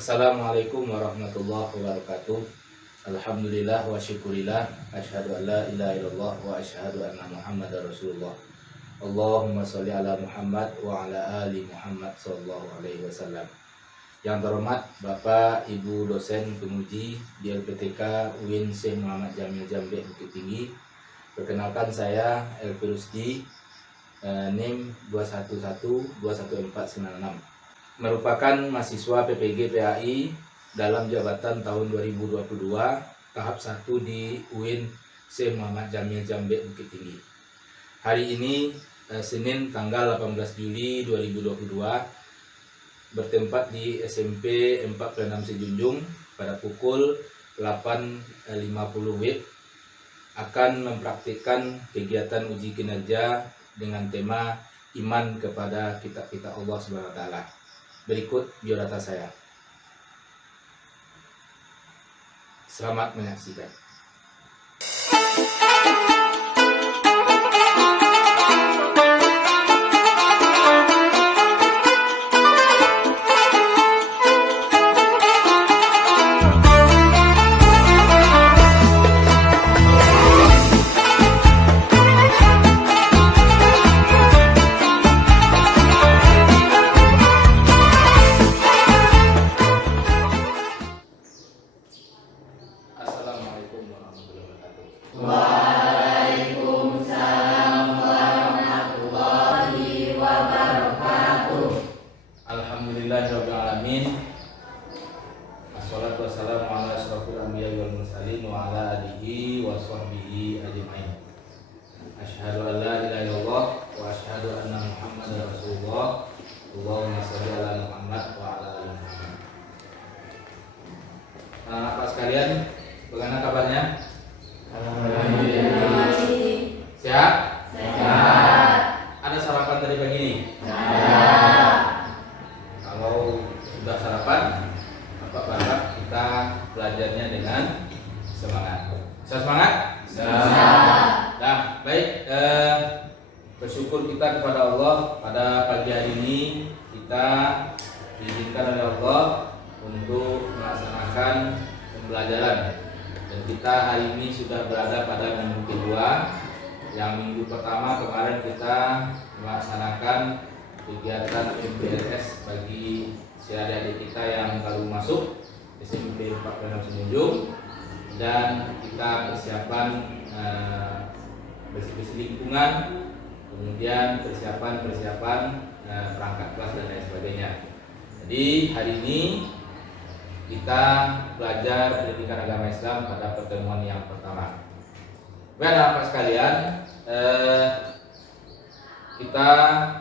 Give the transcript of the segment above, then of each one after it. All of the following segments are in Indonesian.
Assalamualaikum warahmatullahi wabarakatuh. Alhamdulillah wa syukurillah. Asyhadu an la ilaha illallah wa asyhadu anna Muhammadar Rasulullah. Allahumma sholli ala Muhammad wa ala ali Muhammad sallallahu alaihi wasallam. Yang terhormat Bapak Ibu dosen penguji di LPTK UIN Syekh Muhammad Jamil Jambe Bukit Tinggi. Perkenalkan saya Elvi Rusdi, NIM 21121496. Merupakan mahasiswa PPG PAI dalam jabatan tahun 2022 tahap 1 di UIN Syekh Muhammad Jamil Jambe Bukit Tinggi. Hari ini Senin tanggal 18 Juli 2022 bertempat di SMP 4 Sejunjung pada pukul 8.50 WIB akan mempraktikkan kegiatan uji kinerja dengan tema iman kepada kitab-kitab Allah Subhanahu wa taala. Berikut biodata saya. Selamat menyaksikan. Assalamualaikum warahmatullahi wabarakatuh. Waalaikumsalam warahmatullahi wabarakatuh. Alhamdulillahirabbil alamin. Wassalatu wassalamu ala asyrofil anbiya'i wal mursalin wa ala alihi wa sahbihi ajmain. Asyhadu an la ilaha illallah wa asyhadu anna Muhammadar Rasulullah. Allahumma shalli ala Muhammad wa ala ali Muhammad. Anak-anak sekalian, bagaimana kabarnya? Alhamdulillah. Sehat? Sehat. Ada sarapan tadi pagi ini? Ada. Kalau sudah sarapan, apa berharap kita belajarnya dengan semangat. Bisa semangat? Bisa. Nah, baik. Bersyukur kita kepada Allah pada pagi hari ini kita diizinkan oleh Allah untuk melaksanakan pembelajaran. Dan kita hari ini sudah berada pada minggu kedua. Yang minggu pertama kemarin kita melaksanakan kegiatan MPLS bagi si adik-adik kita yang baru masuk SMP 4 Sejunjung, dan kita persiapan bersih-bersih lingkungan, kemudian persiapan perangkat kelas dan lain sebagainya. Jadi hari ini kita belajar pendidikan agama Islam pada pertemuan yang pertama. Baik anak-anak sekalian, kita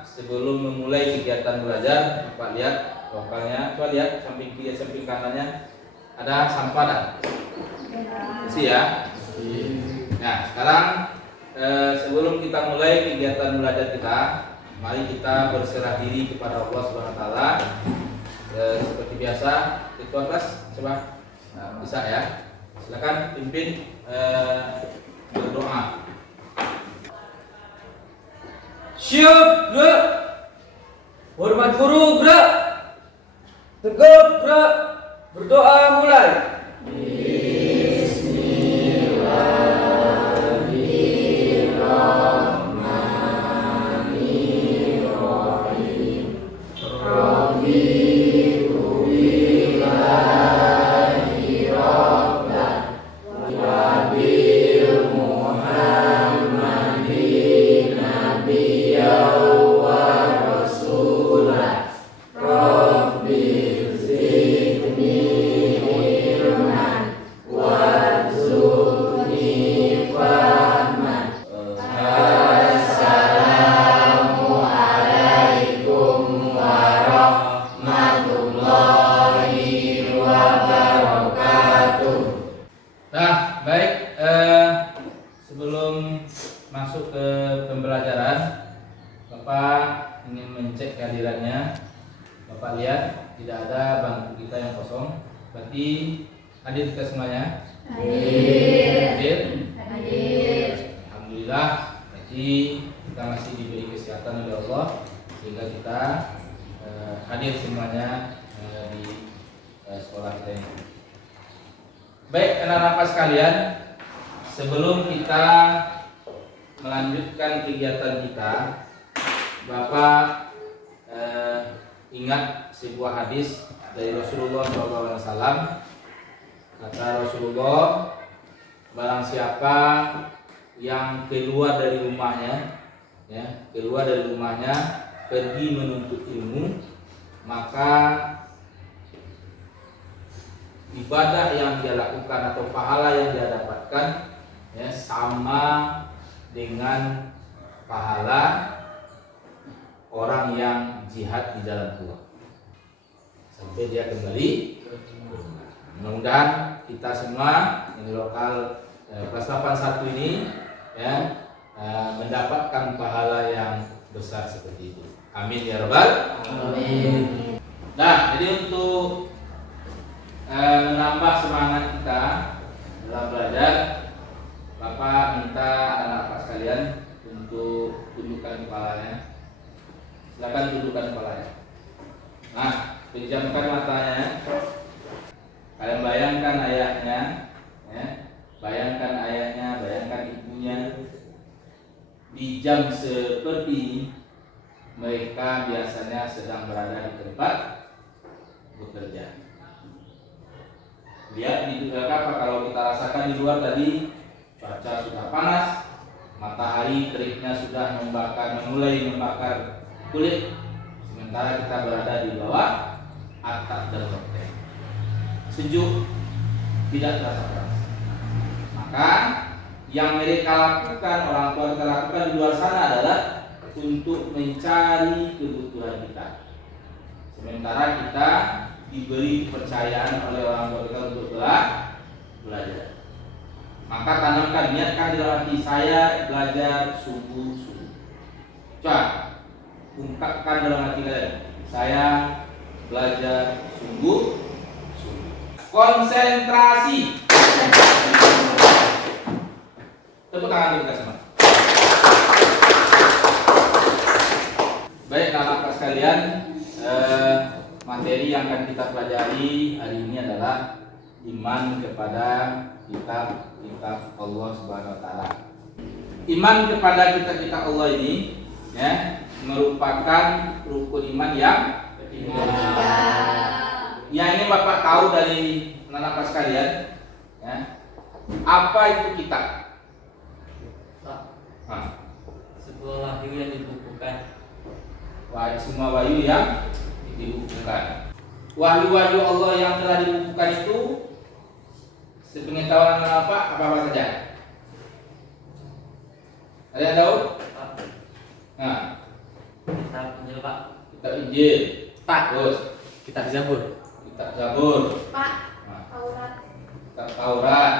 sebelum memulai kegiatan belajar, Bapak lihat lokalnya, coba lihat samping kiri samping kanannya ada sampah dan bersih ya. Nah sekarang sebelum kita mulai kegiatan belajar kita, mari kita berserah diri kepada Allah Subhanahu wa taala. Seperti biasa, ketua kelas coba bisa ya. Silakan pimpin berdoa. Siap, gerak. Hormat guru, gerak. Tegap, gerak. Berdoa mulai. Nah, baik, sebelum masuk ke pembelajaran, Bapak ingin mengecek kehadirannya. Bapak lihat tidak ada bangku kita yang kosong. Berarti hadir kita semuanya? Hadir. Alhamdulillah. Berarti kita masih diberi kesehatan oleh Allah sehingga kita hadir semuanya di Baik, anak-anak sekalian, sebelum kita melanjutkan kegiatan kita, Bapak ingat sebuah hadis dari Rasulullah SAW. Kata Rasulullah, barang siapa yang keluar dari rumahnya, pergi menuntut ilmu, maka ibadah yang dia lakukan atau pahala yang dia dapatkan sama dengan pahala orang yang jihad di jalan Allah sampai dia kembali. Mudah-mudahan kita semua yang di lokal kelas 81 ini mendapatkan pahala yang besar seperti itu. Amin ya rabbal alamin. Nah, jadi untuk menambah semangat kita dalam belajar, Bapak minta anak-anak sekalian untuk tundukkan kepalanya. Silakan tundukkan kepalanya. Nah, pejamkan matanya. Kalian bayangkan ayahnya, bayangkan ayahnya, bayangkan ibunya. Di jam seperti ini, mereka biasanya sedang berada di tempat bekerja. Lihat di apa kalau kita rasakan di luar tadi cuaca sudah panas, matahari teriknya sudah mulai membakar kulit, sementara kita berada di bawah atap dan loteng, sejuk, tidak terasa panas. Maka yang mereka lakukan, orang tua kita lakukan di luar sana adalah untuk mencari kebutuhan kita, sementara kita diberi kepercayaan oleh orang tua kita untuk belajar. Maka tanamkan, niatkan dalam hati, saya belajar sungguh-sungguh. Coba ungkapkan dalam hati kalian, saya belajar sungguh-sungguh. Konsentrasi. Tepuk tangan untuk kita semua. Baik, anak-anak sekalian, materi yang akan kita pelajari hari ini adalah iman kepada kitab Allah Subhanahu wa taala. Iman kepada kitab Allah ini merupakan rukun iman yang ketiga. Yang ini Bapak tahu dari anak-anak sekalian, apa itu kitab? Sebuah wahyu yang dibukukan. Semua wahyu yang dibukukan. Wahyu-wahyu Allah yang telah dibukukan itu sepengetahuan apa saja? Ada yang tahu? Nah, Kitab Injil, Pak. kitab Injil. Pak. Terus Kitab Zabur. kitab Zabur. Pak, Nah, Taurat. kitab Taurat.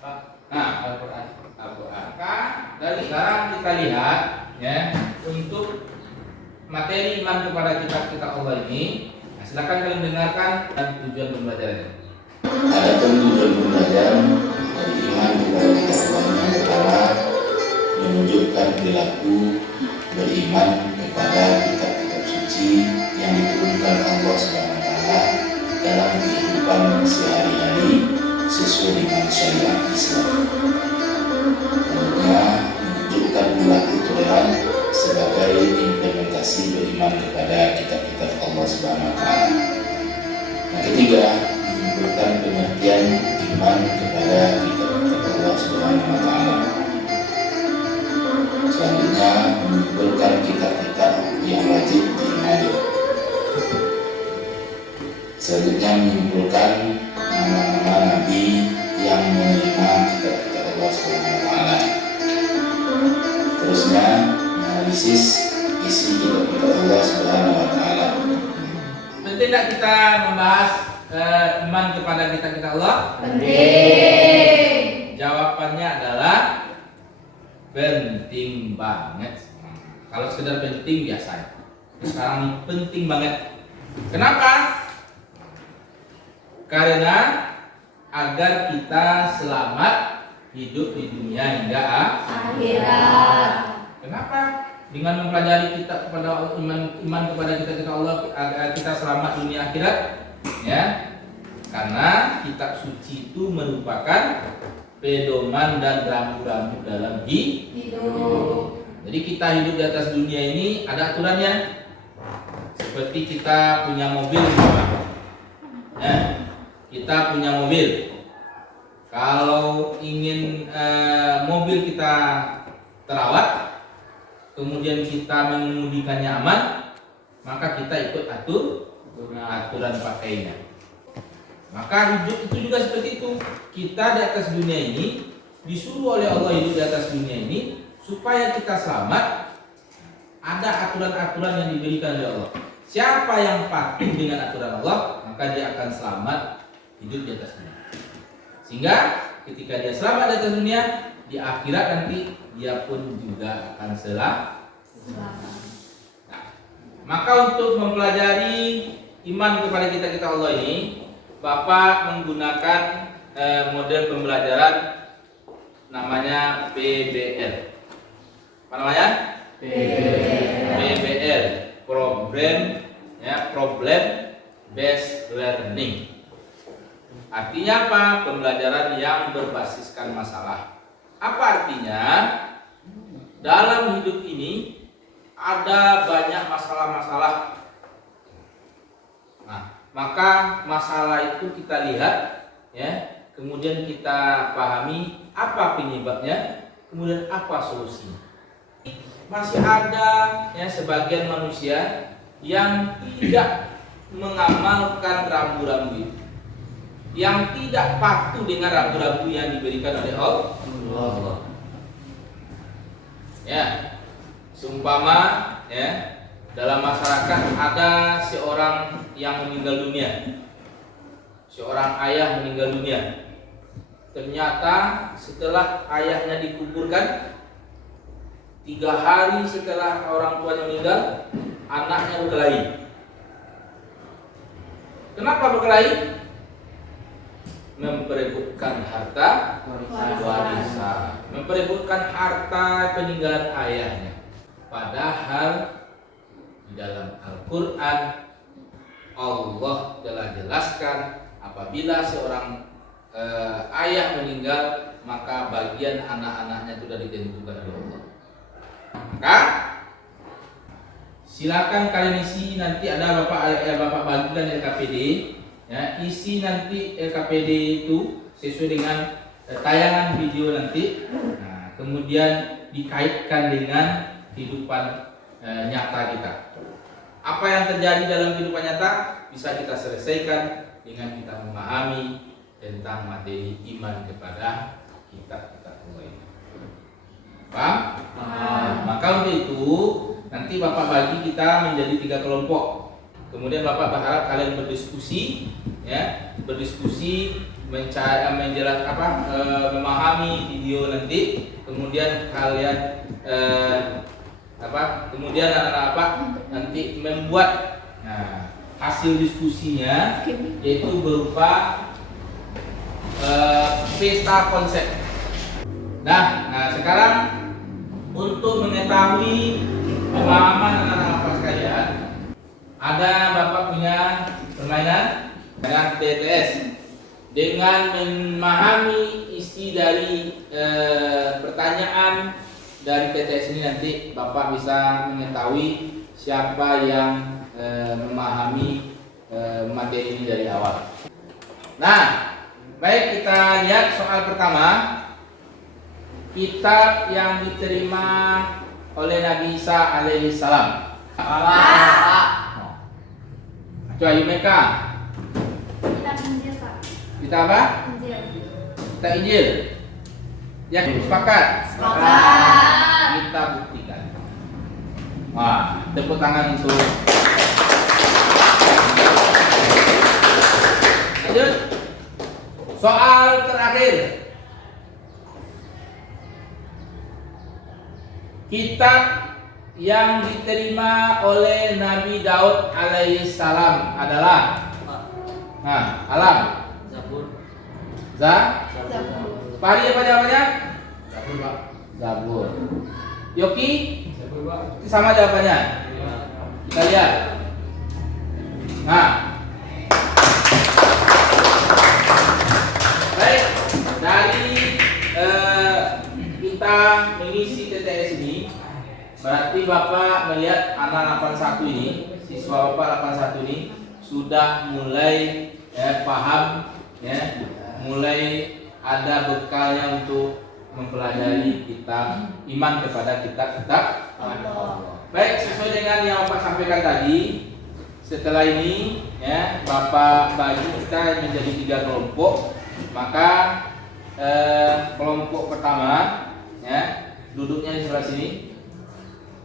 Pak. Nah, Al-Quran. Maka dari sekarang kita lihat untuk materi iman kepada kitab Allah ini. Nah, silakan kalian dengarkan dan tujuan pembelajarannya. Adapun tujuan pembelajaran dari iman kepada kitab Allah yang pertama menunjukkan perilaku beriman kepada kitab-kitab suci yang diturunkan Allah Subhanahu wa taala dalam kehidupan sehari-hari sesuai dengan syariat Islam. Selanjutnya menunjukkan perilaku toleran sebagai implementasi beriman kepada kitab-kitab Allah Subhanahu wa taala. Yang ketiga, menunjukkan pengertian iman kepada kitab-kitab Allah Subhanahu wa taala. Selanjutnya menyimpulkan kitab-kitab yang wajib diimani. Selanjutnya menyimpulkan nama-nama nabi yang menerima kitab-kitab Allah Subhanahu wa taala. Terusnya menganalisis isi kitab-kitab Allah Subhanahu wa taala. Penting tidak kita membahas iman kepada kitab-kitab Allah? Penting. Jawabannya adalah penting banget. Kalau sekedar penting biasa. Sekarang ini penting banget. Kenapa? Karena agar kita selamat hidup di dunia hingga Akhirat. Kenapa? Dengan mempelajari kitab kepada iman kepada kitab Allah agar kita selamat dunia akhirat, ya. Karena kitab suci itu merupakan pedoman dan rambu-rambu dalam Hidup. Jadi kita hidup di atas dunia ini ada aturannya. Seperti kita punya mobil, kita punya mobil. Kalau ingin mobil kita terawat, kemudian kita mengemudikannya aman, maka kita ikut aturan pakainya. Maka hidup itu juga seperti itu. Kita di atas dunia ini disuruh oleh Allah hidup di atas dunia ini supaya kita selamat. Ada aturan-aturan yang diberikan oleh Allah. Siapa yang patuh dengan aturan Allah, maka dia akan selamat hidup di atas dunia. Sehingga ketika dia selamat di atas dunia, di akhirat nanti dia pun juga akan selamat. Nah, maka untuk mempelajari iman kepada kita Allah ini, Bapak menggunakan model pembelajaran namanya PBL. Apa namanya? PBL, problem based learning. Artinya apa? Pembelajaran yang berbasiskan masalah. Apa artinya? Dalam hidup ini ada banyak masalah-masalah. Nah, maka masalah itu kita lihat, ya, kemudian kita pahami apa penyebabnya, kemudian apa solusinya. Masih ada ya sebagian manusia yang tidak mengamalkan rambu-rambu itu, yang tidak patuh dengan rambu-rambu yang diberikan oleh Allah. Ya, seumpama ya dalam masyarakat ada seorang yang meninggal dunia, seorang ayah meninggal dunia. Ternyata setelah ayahnya dikuburkan, 3 hari setelah orang tuanya meninggal, anaknya berkelahi. Kenapa berkelahi? Memperebutkan harta warisan, memperebutkan harta peninggalan ayahnya. Padahal di dalam Al-Quran Allah telah jelaskan apabila seorang ayah meninggal, maka bagian anak-anaknya sudah ditentukan oleh Allah. Maka silakan kalian isi, nanti ada bapak bagikan LKPD, ya, isi nanti LKPD itu sesuai dengan tayangan video nanti. Nah, kemudian dikaitkan dengan kehidupan nyata kita. Apa yang terjadi dalam kehidupan nyata bisa kita selesaikan dengan kita memahami tentang materi iman kepada kitab-kitab Allah ini. Paham? Maka untuk itu nanti Bapak bagi kita menjadi 3 kelompok. Kemudian Bapak berharap kalian berdiskusi, ya, berdiskusi memahami video nanti. Kemudian kalian kemudian nanti membuat hasil diskusinya, yaitu berupa peta konsep. Nah, sekarang untuk mengetahui pemahaman anak-anak sekalian, ada Bapak punya permainan dengan TTS. Dengan memahami isi dari pertanyaan dari TTS ini, nanti Bapak bisa mengetahui siapa yang memahami materi ini dari awal. Nah, baik, kita lihat soal pertama. Kitab yang diterima oleh Nabi Isa alaihissalam. Coba Yumeka. Kitab Injil, Pak. Kita apa? Injil. Kita Injil. Yang sepakat? Sepakat. Kita buktikan. Wah, tepuk tangan untuk. Lanjut. Soal terakhir. Kitab yang diterima oleh Nabi Daud alaihissalam adalah Alam. Zabur. Zabur. Pari apa jawabannya? Zabur, Pak. Zabur. Yoki? Zabur, Pak. Sama jawabannya. Kita lihat. Nah, Berarti Bapak melihat anak 81 ini, siswa Bapak 81 ini sudah mulai paham, ya, mulai ada bekalnya untuk mempelajari kitab iman kepada kitab-kitab Allah. Baik, sesuai dengan yang Bapak sampaikan tadi, setelah ini ya Bapak bagi kita menjadi 3 kelompok. Maka kelompok pertama ya duduknya di sebelah sini,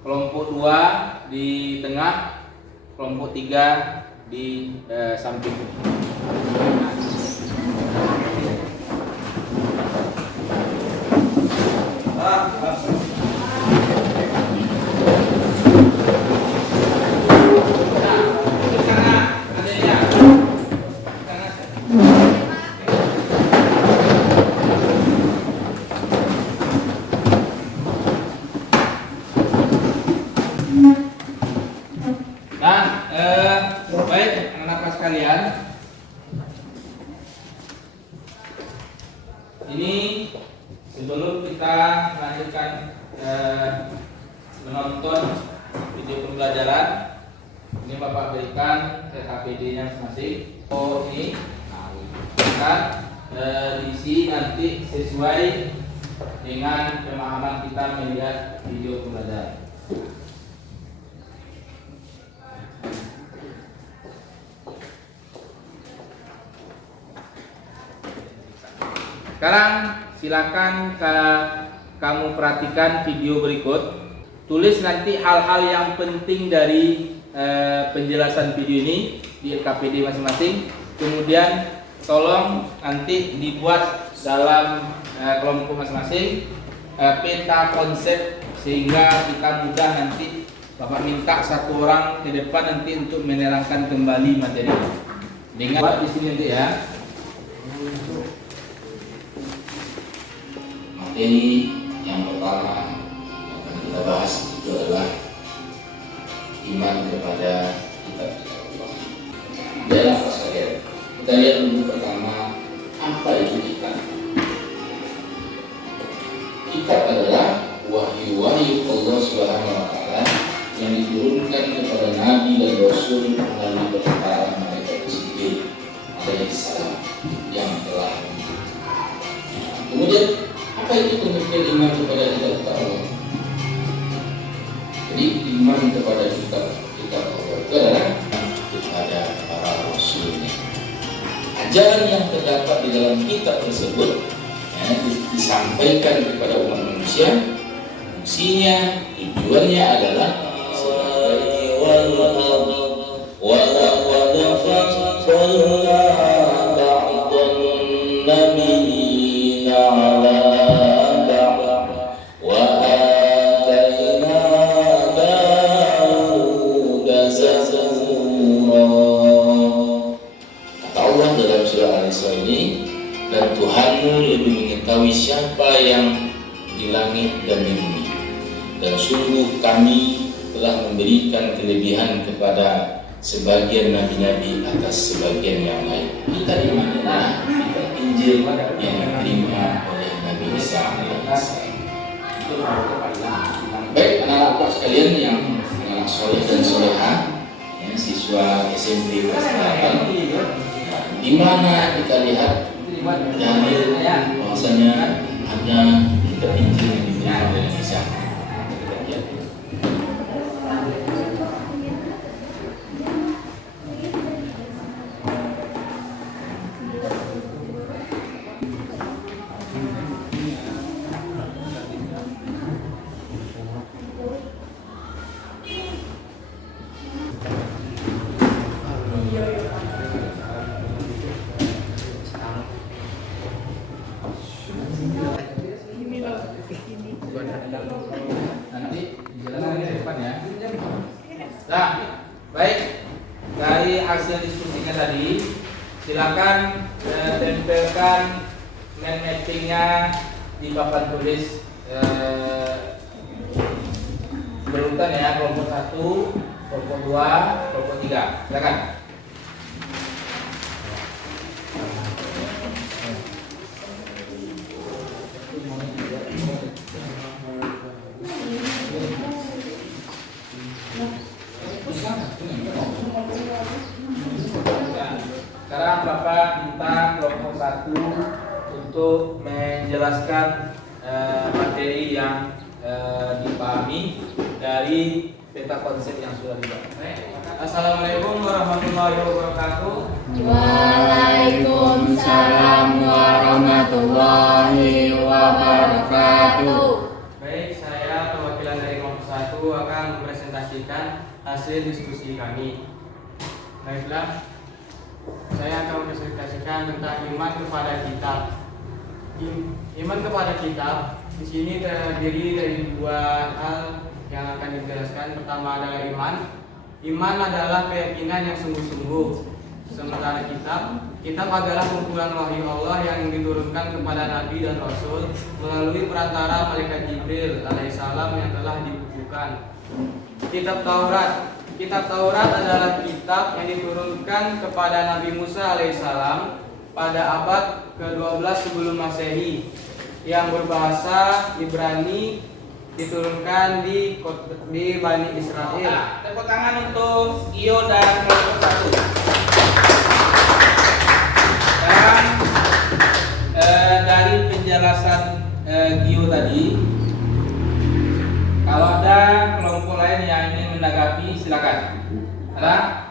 kelompok 2 di tengah, kelompok 3 di samping. Baik anak-anak sekalian, ini sebelum kita melanjutkan menonton video pembelajaran, ini Bapak berikan KPD-nya masing-masing. Oh ini akan diisi nanti sesuai dengan pemahaman kita melihat video pembelajaran. Sekarang silakan kamu perhatikan video berikut. Tulis nanti hal-hal yang penting dari penjelasan video ini di KPD masing-masing. Kemudian tolong nanti dibuat dalam kelompok masing-masing peta konsep sehingga kita mudah nanti Bapak minta 1 orang ke depan nanti untuk menerangkan kembali materi. Dengan buat di sini nanti ya. Materi yang pertama yang akan kita bahas itu adalah iman kepada kitab-kitab Allah. Dalam sekalian, kita lihat dulu pertama apa itu kitab. Kitab adalah wahyu-wahyu Allah Subhanahu wa taala yang diturunkan kepada nabi dan rasul melalui perkataan malaikat Jibril alaihi salam yang telah. Kemudian apa itu pengertian iman kepada kitab Allah? Jadi iman kepada kitab Allah itu adalah kepada para rasulnya. Ajaran yang terdapat di dalam kitab tersebut disampaikan kepada umat manusia. Fungsinya, tujuannya adalah dan Tuhanmu lebih mengetahui siapa yang di langit dan di bumi. Dan sungguh kami telah memberikan kelebihan kepada sebagian nabi-nabi atas sebagian yang lain. Kita di mana? Kita Injil yang diterima oleh Nabi Isa alaihissalam. Baik anak-anak sekalian yang soleh dan soleha, ya, siswa SMP kelas 8, di mana kita lihat dalil bahwasanya ada kitab Injil yang diterima oleh Nabi Isa. Nanti dijelaskan di depan ya. Nah, baik, dari hasil diskusinya tadi, silakan tempelkan mind mappingnya di papan tulis berurutan ya, kelompok 1, kelompok 2, kelompok 3. Silakan. Bapak minta kelompok 1 untuk menjelaskan materi yang dipahami dari peta konsep yang sudah dibuat. Assalamualaikum warahmatullahi wabarakatuh. Waalaikumsalam warahmatullahi wabarakatuh. Baik, saya perwakilan dari kelompok 1 akan mempresentasikan hasil diskusi kami. Baiklah, saya akan mempresentasikan tentang iman kepada kitab. Iman kepada kitab di sini terdiri dari 2 hal yang akan dijelaskan. Pertama adalah iman. Iman adalah keyakinan yang sungguh-sungguh. Sementara kitab adalah kumpulan wahyu Allah yang diturunkan kepada nabi dan rasul melalui perantara malaikat Jibril alaihissalam yang telah dibukukan. Kitab Taurat adalah kitab yang diturunkan kepada Nabi Musa alaihissalam pada abad ke-12 sebelum Masehi yang berbahasa Ibrani, diturunkan di Bani Israel. Tepuk tangan untuk Gio dan kelompok 1. Dan dari penjelasan Gio tadi, kalau ada kelompok lain yang ingin menanggapi, silakan. Ada?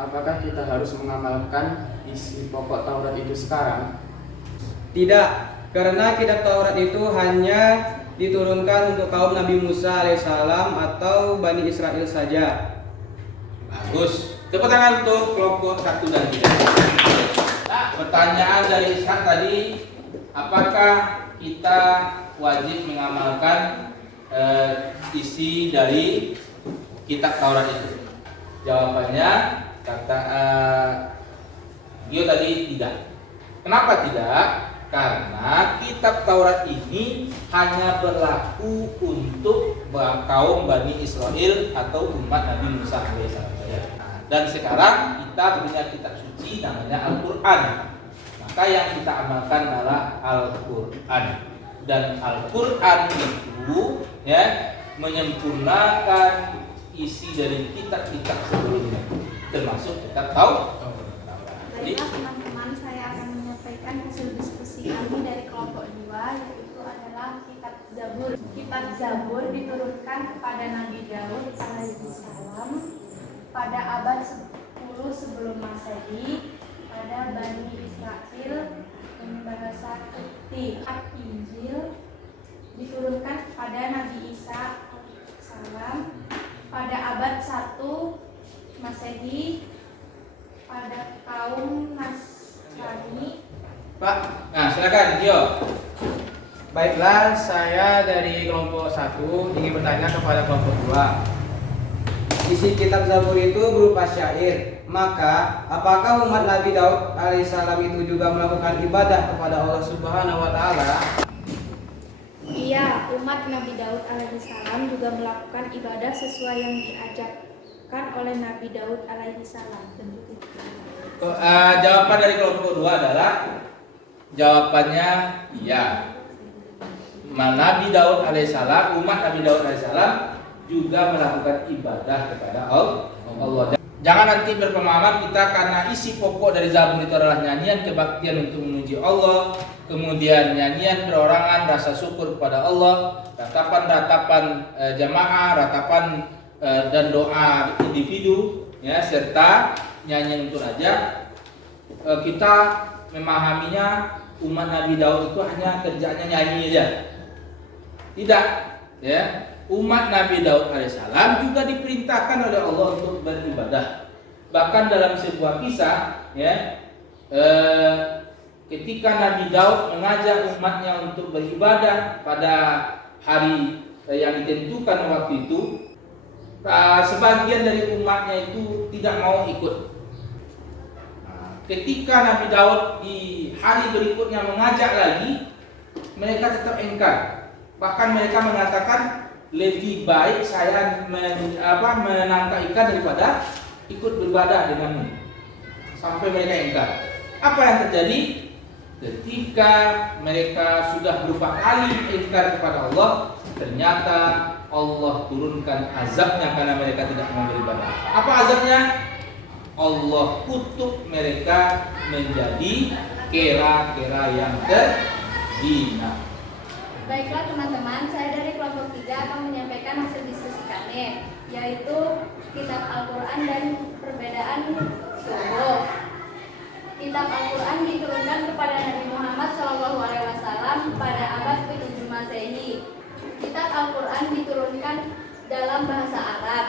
Apakah kita harus mengamalkan isi pokok Taurat itu sekarang? Tidak, karena kitab Taurat itu hanya diturunkan untuk kaum Nabi Musa alaihissalam atau Bani Israel saja. Bagus. Tepuk tangan untuk kelompok 1 dan 3. Nah, pertanyaan dari Ishak tadi, apakah kita wajib mengamalkan isi dari kitab Taurat itu? Jawabannya kata Gio tadi tidak. Kenapa tidak? Karena kitab Taurat ini hanya berlaku untuk kaum Bani Israel atau umat Nabi Musa alaihissalam. Dan sekarang kita punya kitab suci namanya Al-Quran. Maka yang kita amalkan adalah Al-Quran. Dan Al-Quran itu menyempurnakan isi dari kitab-kitab sebelumnya, termasuk kitab Taurat. Baiklah teman-teman, saya akan menyampaikan hasil diskusi kami dari kelompok 2, yaitu adalah kitab Zabur. Kitab Zabur diturunkan kepada Nabi Daud alaihissalam pada abad 10 sebelum Masehi pada Bani Israel dengan bahasa Kipti. Injil diturunkan kepada Nabi Isa alaihissalam pada abad 1 Masehi pada kaum Nasrani. Pak, nah silakan Gio. Baiklah, saya dari kelompok 1 ingin bertanya kepada kelompok 2. Isi kitab Zabur itu berupa syair. Maka, apakah umat Nabi Daud alaihissalam itu juga melakukan ibadah kepada Allah Subhanahu wa taala? Iya, umat Nabi Daud alaihissalam juga melakukan ibadah sesuai yang diajarkan oleh Nabi Daud alaihissalam. Jawaban dari kelompok 2 adalah jawabannya iya. Nabi Daud alaihissalam, umat Nabi Daud alaihissalam juga melakukan ibadah kepada Allah. Jangan nanti berpemahaman kita karena isi pokok dari Zabur itu adalah nyanyian kebaktian untuk memuji Allah, kemudian nyanyian perorangan rasa syukur kepada Allah, ratapan-ratapan jamaah, ratapan dan doa individu, ya, serta nyanyian untuk raja. Kita memahaminya umat Nabi Daud itu hanya kerjanya nyanyi aja. Tidak, ya. Umat Nabi Daud alaihissalam juga diperintahkan oleh Allah untuk beribadah. Bahkan dalam sebuah kisah, ya, ketika Nabi Daud mengajak umatnya untuk beribadah pada hari yang ditentukan waktu itu, sebagian dari umatnya itu tidak mau ikut. Ketika Nabi Daud di hari berikutnya mengajak lagi, mereka tetap engkar. Bahkan mereka mengatakan, lebih baik saya menangkap ikan daripada ikut beribadah denganmu. Sampai mereka engkar. Apa yang terjadi? Ketika mereka sudah beberapa kali ingkar kepada Allah, ternyata Allah turunkan azabnya karena mereka tidak mau beribadah. Apa azabnya? Allah kutuk mereka menjadi kera-kera yang terhina. Baiklah teman-teman, saya dari kelompok 3 akan menyampaikan hasil diskusi kami, yaitu kitab Al-Quran dan perbedaan suhuf. Kitab Al-Quran diturunkan kepada Nabi Muhammad SAW pada abad ke-7 Masehi. Kitab Al-Quran diturunkan dalam bahasa Arab.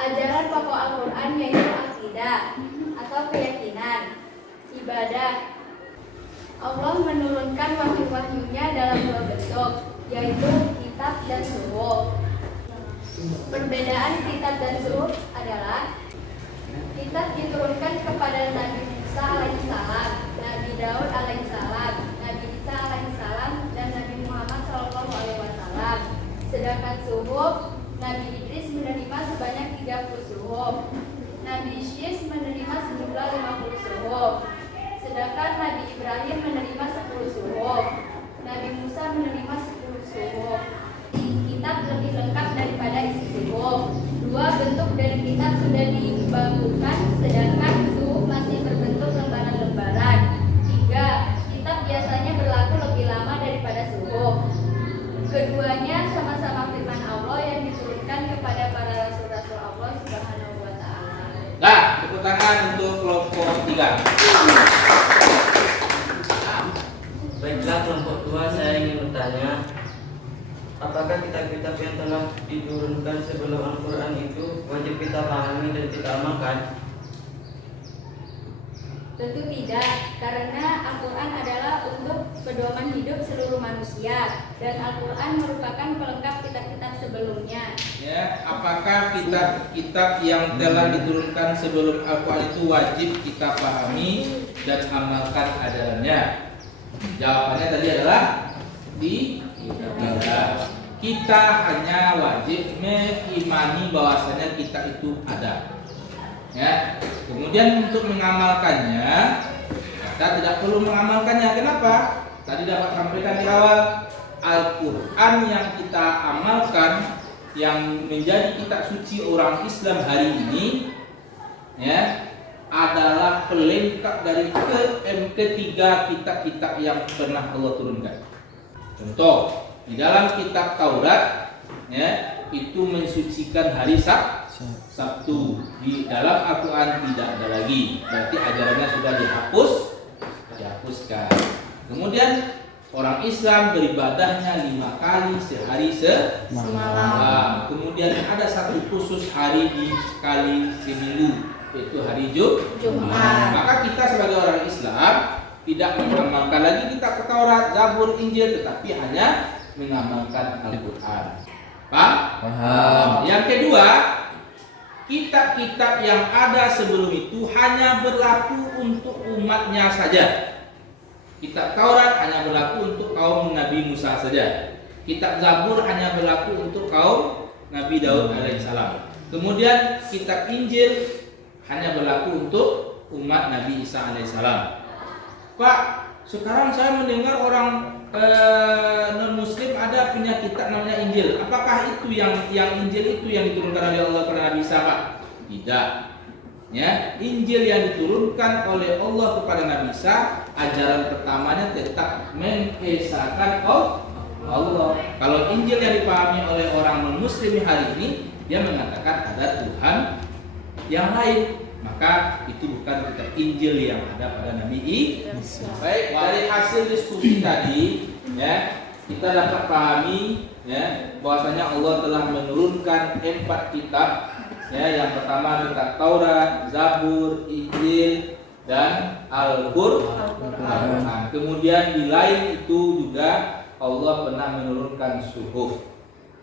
Ajaran pokok Al-Quran yaitu akidah atau keyakinan, ibadah. Allah menurunkan wahyu-wahyunya dalam 2 bentuk, yaitu kitab dan suhuf. Perbedaan kitab dan suhuf adalah kitab diturunkan kepada Nabi Musa alaihissalam, Nabi Daud alaihissalam, Nabi Isa alaihissalam, dan Nabi Muhammad SAW. Sedangkan suhuf, Nabi Idris menerima sebanyak 30 suhuf, Nabi Isyis menerima sejumlah 50 suhuf. Sedangkan Nabi Ibrahim menerima 10 suhuf, Nabi Musa menerima 10 suhuf. Kitab lebih lengkap daripada isi suhuf. 2 bentuk dari kitab sudah dibakukan, sedangkan suhuf masih berbentuk lembaran-lembaran. 3. Kitab biasanya berlaku lebih lama daripada suhuf. Keduanya sama-sama firman Allah yang diturunkan kepada para rasul-rasul Allah Subhanahu wa Ta'ala. Nah, tepuk tangan untuk kelompok 3. Baiklah kelompok 2, saya ingin bertanya, apakah kitab-kitab yang telah diturunkan sebelum Al-Quran itu wajib kita pahami dan kita amalkan? Tentu tidak, karena Al-Quran adalah untuk pedoman hidup seluruh manusia, dan Al-Quran merupakan pelengkap kitab-kitab sebelumnya. Ya, apakah kitab-kitab yang telah diturunkan sebelum Al-Quran itu wajib kita pahami dan amalkan ajarannya? Jawabannya tadi adalah tidak. Kita hanya wajib mengimani bahwasanya kitab itu ada. Ya. Kemudian untuk mengamalkannya, kita tidak perlu mengamalkannya. Kenapa? Tadi dapat sampaikan di awal, Al-Quran yang kita amalkan, yang menjadi kitab suci orang Islam hari ini, ya, adalah pelengkap dari ketiga kitab-kitab yang pernah Allah turunkan. Contoh, di dalam kitab Taurat, ya, itu mensucikan hari Sabtu. Di dalam Al-Quran tidak ada lagi. Berarti ajarannya sudah dihapuskan. Kemudian orang Islam beribadahnya 5 kali sehari semalam. Kemudian ada satu khusus hari di sekali seminggu, yaitu hari Jumat. Maka kita sebagai orang Islam tidak mengamalkan lagi kitab Taurat, Zabur, Injil, tetapi hanya mengamalkan Al-Quran. Paham? Yang kedua, kitab-kitab yang ada sebelum itu hanya berlaku untuk umatnya saja. Kitab Taurat hanya berlaku untuk kaum Nabi Musa saja. Kitab Zabur hanya berlaku untuk kaum Nabi Daud alaihissalam. Kemudian kitab Injil hanya berlaku untuk umat Nabi Isa alaihissalam. Pak, sekarang saya mendengar orang non-muslim ada punya kitab namanya Injil. Apakah itu yang Injil itu yang diturunkan oleh Allah kepada Nabi Isa, Pak? Tidak. Ya, Injil yang diturunkan oleh Allah kepada Nabi Isa, ajaran pertamanya tetap mengesahkan Allah. Kalau Injil yang dipahami oleh orang non-muslim hari ini, dia mengatakan ada Tuhan yang lain, maka itu bukan kitab Injil yang ada pada Nabi Isa. Baik, dari hasil diskusi tadi, ya, kita dapat pahami, ya, bahwasanya Allah telah menurunkan 4 kitab. Ya, yang pertama kitab Taurat, Zabur, Injil, dan Al-Quran. Kemudian di lain itu juga Allah pernah menurunkan suhuf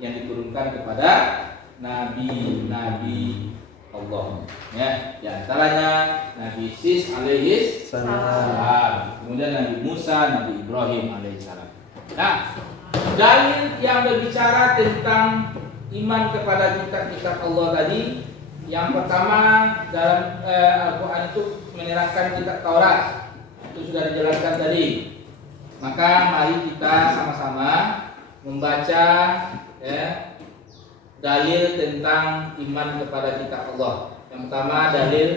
yang diturunkan kepada nabi-nabi Allah. Ya, di antaranya Nabi Isis alaihissalam, kemudian Nabi Musa, Nabi Ibrahim alaihissalam. Nah, dalil yang berbicara tentang iman kepada kitab-kitab Allah tadi, yang pertama dalam Al-Quran itu menerangkan kitab Taurat, itu sudah dijelaskan tadi. Maka mari kita sama-sama membaca ya dalil tentang iman kepada kitab Allah. Yang pertama dalil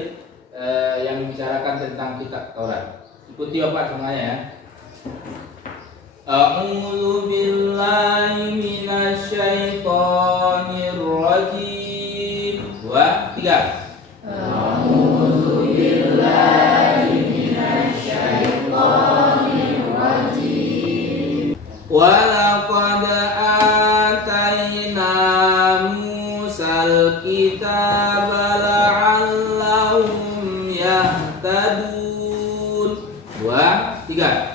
yang membicarakan tentang kitab Taurat. Ikuti opat semuanya ya. A'udzu billahi minasyaitonir rajim. 2, 3. A'udzu billahi minasyaitonir rajim. Wa laqad atayna Musal kitaba la'allahum yahtadun. 2, 3.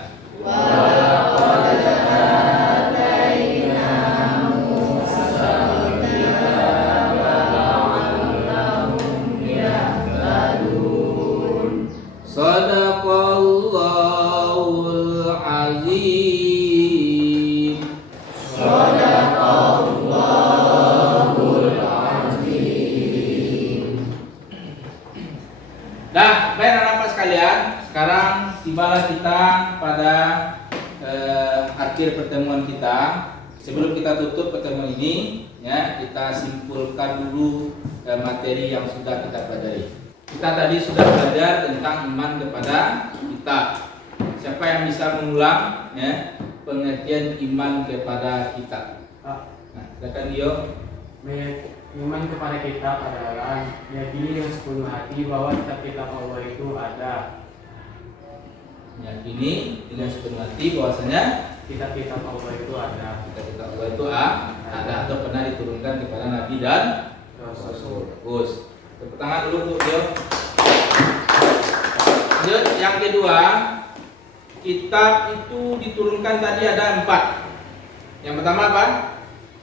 Sadaqallahul azim. Nah, baik anak-anak sekalian, sekarang tibalah kita pada akhir pertemuan kita. Sebelum kita tutup pertemuan ini, ya, kita simpulkan dulu materi yang sudah kita pelajari. Kita tadi sudah belajar tentang iman kepada kitab. Siapa yang bisa mengulang ya, pengertian iman kepada kitab? Nah, silakan Dio. Iman kepada kitab adalah meyakini dengan sepenuh hati bahwa kitab Allah itu ada. Meyakini dengan sepenuh hati bahwasanya Kitab Allah itu ada. kitab Allah itu ada atau pernah diturunkan kepada Nabi dan Rasul. Bagus. Tepuk tangan dulu untuk Dio. Lanjut, yang kedua, kitab itu diturunkan tadi ada 4. Yang pertama apa?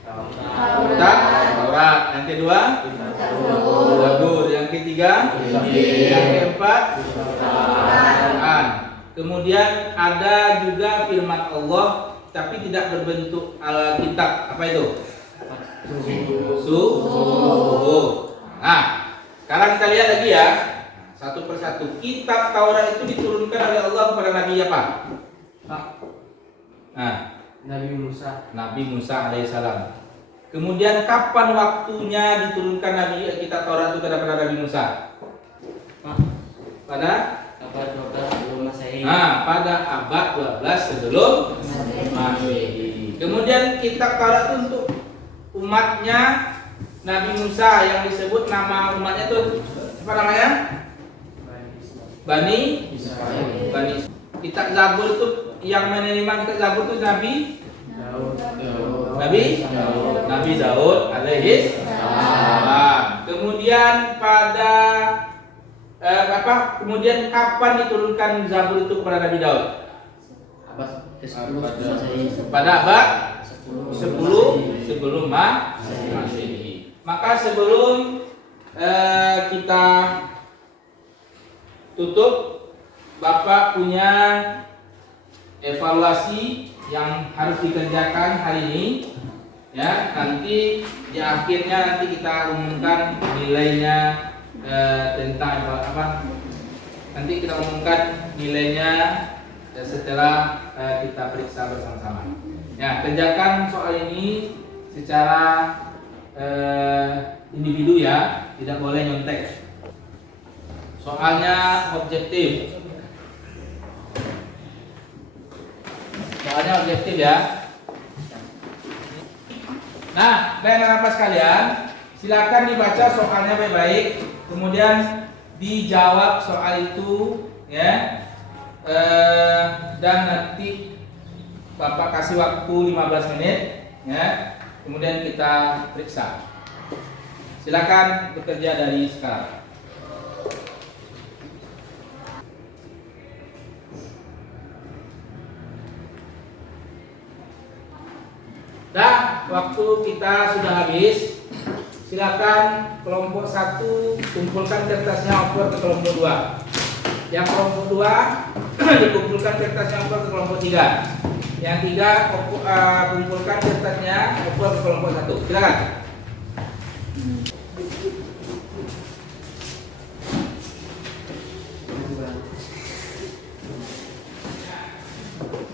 Taurat. Yang kedua? Zabur. Yang ketiga? Yang keempat? Quran. Kemudian ada juga firman Allah tapi tidak berbentuk kitab. Apa itu? Suhuf. Nah, sekarang kita lihat lagi ya, satu persatu. Kitab Taurat itu diturunkan oleh Allah kepada Nabi apa? Nah, Nabi Musa alaihissalam. Kemudian kapan waktunya diturunkan kitab Taurat itu kepada Nabi Musa? Pada abad 12 sebelum Masehi. Nah, pada abad 12 sebelum Masehi. Kemudian kitab Taurat itu untuk umatnya Nabi Musa yang disebut nama umatnya itu apa namanya? Bani Israil. Kitab Zabur itu yang menerima kitab Zabur itu Nabi Daud alaihi salam. Kemudian pada Kemudian kapan diturunkan Zabur itu kepada Nabi Daud? Abad ke-10 pada abad 10 sebelum Masehi. Maka sebelum kita tutup, Bapak punya evaluasi yang harus dikerjakan hari ini. Ya, nanti di akhirnya nanti kita umumkan nilainya tentang apa? Nanti kita umumkan nilainya setelah kita periksa bersama-sama. Ya, kerjakan soal ini secara individu ya, tidak boleh nyontek. Soalnya objektif. Soalnya objektif ya. Nah, baik-baik sekalian, silakan dibaca soalnya baik-baik, kemudian dijawab soal itu ya. Dan nanti Bapak kasih waktu 15 menit ya. Kemudian kita periksa. Silakan bekerja dari sekarang. Dah, waktu kita sudah habis. Silakan kelompok 1 kumpulkan kertasnya oper ke kelompok 2. Yang kelompok 2 dikumpulkan kertasnya oper ke kelompok 3. Yang 3 kumpulkan kertasnya oper ke kelompok 1. Silakan.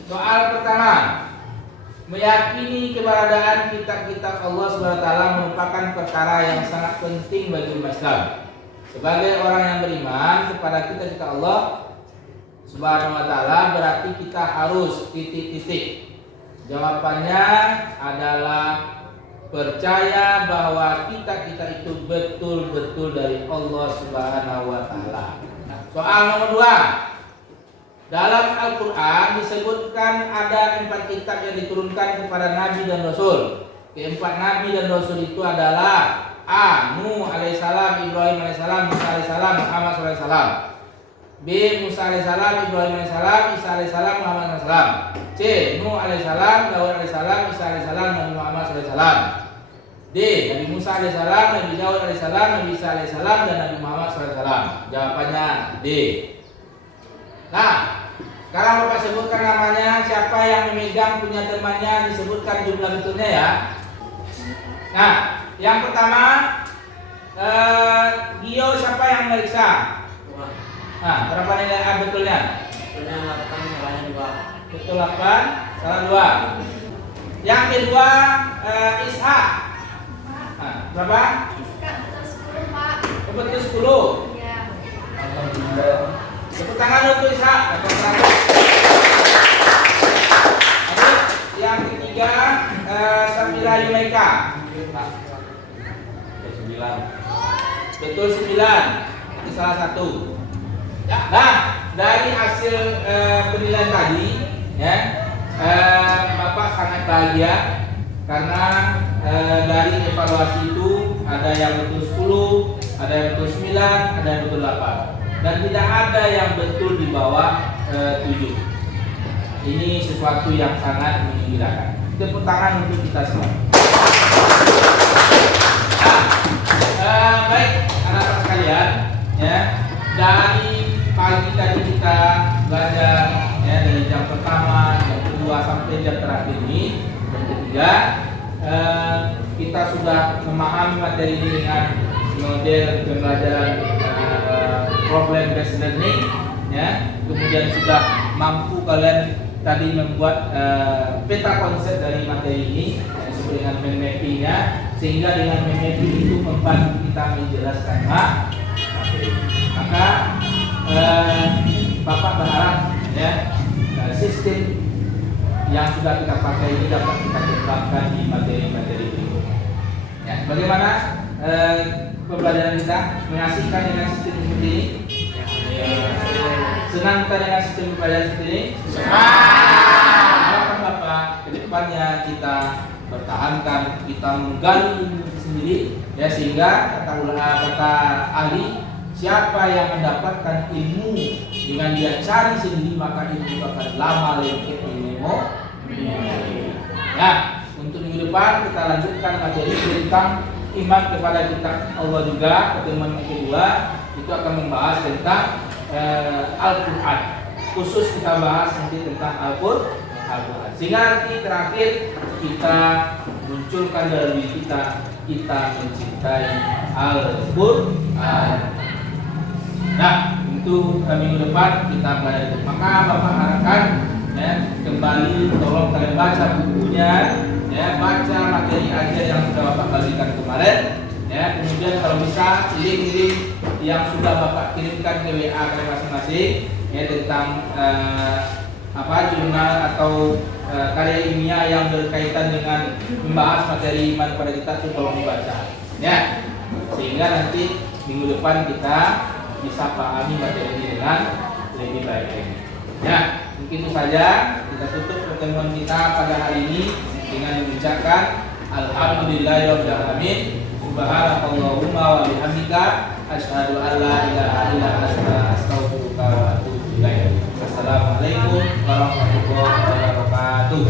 Soal pertama. Meyakini keberadaan kitab-kitab Allah SWT merupakan perkara yang sangat penting bagi umat Islam. Sebagai orang yang beriman kepada kitab-kitab Allah Subhanahu wa taala berarti kita harus titik-titik. Jawabannya adalah percaya bahwa kita itu betul-betul dari Allah Subhanahu wa taala. Soal nomor 2. Dalam Al-Qur'an disebutkan ada 4 kitab yang diturunkan kepada nabi dan rasul. Keempat nabi dan rasul itu adalah A. Nuh alaihissalam, Ibrahim alaihissalam, Musa alaihissalam, Muhammad alaihissalam. B. Musa alaihissalam, Ibrahim alaihissalam, Isa alaihissalam, Muhammad alaihissalam. C. Nuh alaihissalam, Daud alaihissalam, Isa alaihissalam, Nabi Muhammad alaihissalam. D. Nabi Musa alaihissalam, Nabi Daud alaihissalam, Nabi Isa alaihissalam, dan Nabi Muhammad alaihissalam. Jawabannya D. Nah, sekarang Bapak sebutkan namanya, siapa yang memegang punya temannya, disebutkan jumlah betulnya ya. Nah, yang pertama Gio, siapa yang meriksa? Nah, berapa nilai A betulnya? Betulnya 8, salahnya 2. Betul 8, salah 2. Yang kedua Ishak. Nah, berapa? Iska betul 10, Pak. Betul 10. Iya. Alhamdulillah. Tepuk tangan untuk Ishak. Yang ketiga Samira Yumaika. Betul 9. Itu salah satu. Nah, dari hasil penilaian tadi ya, Bapak sangat bahagia karena dari evaluasi itu ada yang betul 10, ada yang betul 9, ada yang betul 8, dan tidak ada yang betul di bawah 7. Ini sesuatu yang sangat menggembirakan. Tepuk tangan untuk kita semua. Baik anak-anak sekalian, ya, dari pagi tadi kita belajar ya, dari jam pertama, jam kedua sampai jam terakhir ini, jam ketiga, kita sudah memahami materi ini dengan model pembelajaran problem based learning, ya. Kemudian sudah mampu kalian tadi membuat peta konsep dari materi ini sesuai dengan mind mappingnya, sehingga dengan mind mapping itu membantu kita menjelaskan materi. Maka Bapak berharap ya sistem yang sudah kita pakai ini dapat kita terapkan di materi-materi berikutnya. Ya, bagaimana pembelajaran kita mengasihkan dengan sistem seperti ini? Senang kita dengan sistem pembelajaran seperti ini? Harapan Bapak kedepannya kita bertahankan, kita menggali ilmu itu sendiri, ya, sehingga kata ahli, siapa yang mendapatkan ilmu dengan dia cari sendiri, maka ilmu akan lama lengket di memori. Nah, untuk minggu depan kita lanjutkan materi tentang iman kepada kitab Allah juga. Pertemuan yang kedua itu akan membahas tentang Al-Quran. Khusus kita bahas nanti tentang Al-Quran. Sehingga nanti terakhir kita munculkan dalam diri kita mencintai Al-Quran. Nah, untuk minggu depan kita belajar. Maka Bapak harapkan ya, kembali tolong kalian baca bukunya, ya, baca materi ajar yang sudah Bapak bagikan kemarin, ya. Kemudian kalau bisa link-link yang sudah Bapak kirimkan ke WA kalian masing-masing, ya, tentang jurnal atau karya ilmiah yang berkaitan dengan membahas materi iman pada kita itu tolong dibaca, ya, sehingga nanti minggu depan kita bisa pahami materi ini dengan lebih baik lagi. Ya, mungkin itu saja. Kita tutup pertemuan kita pada hari ini dengan mengucapkan alhamdulillahirabbil alamin. Subhanakallahumma wa bihamdika asyhadu an la ilaha illa anta astaghfiruka wa atubu ilaik. Assalamualaikum warahmatullahi wabarakatuh.